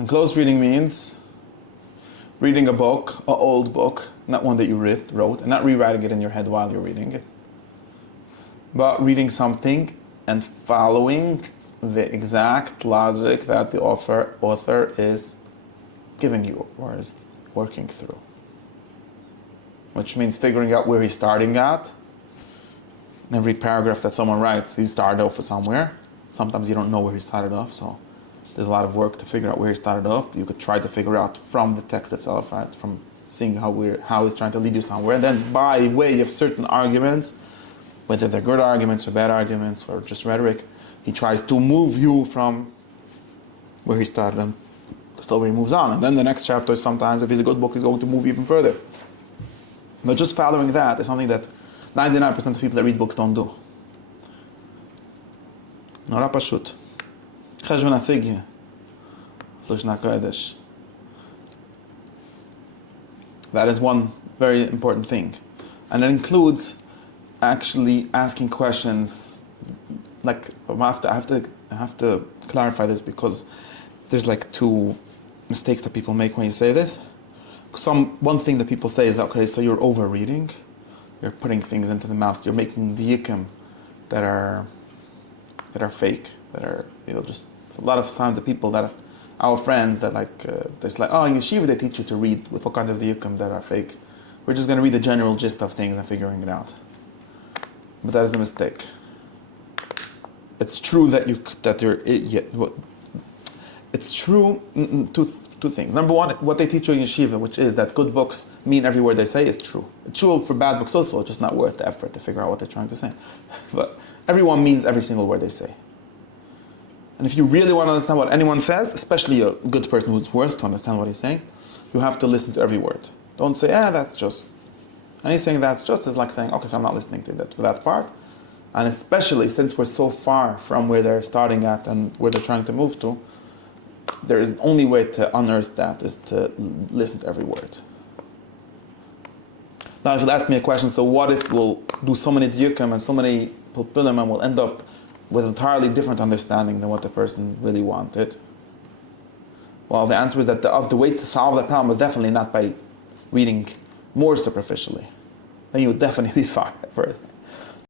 And close reading means reading a book, an old book, not one that you wrote, and not rewriting it in your head while you're reading it, but reading something and following the exact logic that the author is giving you or is working through. Which means figuring out where he's starting at. Every paragraph that someone writes, he started off somewhere. Sometimes you don't know where he started off, so there's a lot of work to figure out where he started off. You could try to figure out from the text itself, right? From seeing how he's trying to lead you somewhere. And then by way of certain arguments, whether they're good arguments or bad arguments or just rhetoric, he tries to move you from where he started until he moves on. And then the next chapter, sometimes, if it's a good book, he's going to move even further. But just following that is something that 99% of people that read books don't do. נורא פשוט. חשבון הסיגיה. פלושנה קודש. That is one very important thing. And it includes actually asking questions. Like, I have to clarify this because there's like two mistakes that people make when you say this. One thing that people say is, okay, so you're over-reading, you're putting things into the mouth, you're making diyikim that are fake, that are, just, it's a lot of times the people that, our friends that it's like, oh, in yeshiva they teach you to read with all kinds of diyikim that are fake. We're just going to read the general gist of things and figuring it out. But that is a mistake. It's true that it's true, two things. Number one, what they teach you in yeshiva, which is that good books mean every word they say, is true. It's true for bad books also, it's just not worth the effort to figure out what they're trying to say. But everyone means every single word they say. And if you really want to understand what anyone says, especially a good person who's worth to understand what he's saying, you have to listen to every word. Don't say, that's just. And he's saying that's just is like saying, okay, so I'm not listening to that part. And especially since we're so far from where they're starting at and where they're trying to move to, there is the only way to unearth that is to listen to every word. Now, if you'll ask me a question, so what if we'll do so many diyikim and so many pilpilim and we'll end up with an entirely different understanding than what the person really wanted? Well, the answer is that the way to solve that problem is definitely not by reading more superficially. Then you would definitely be far further.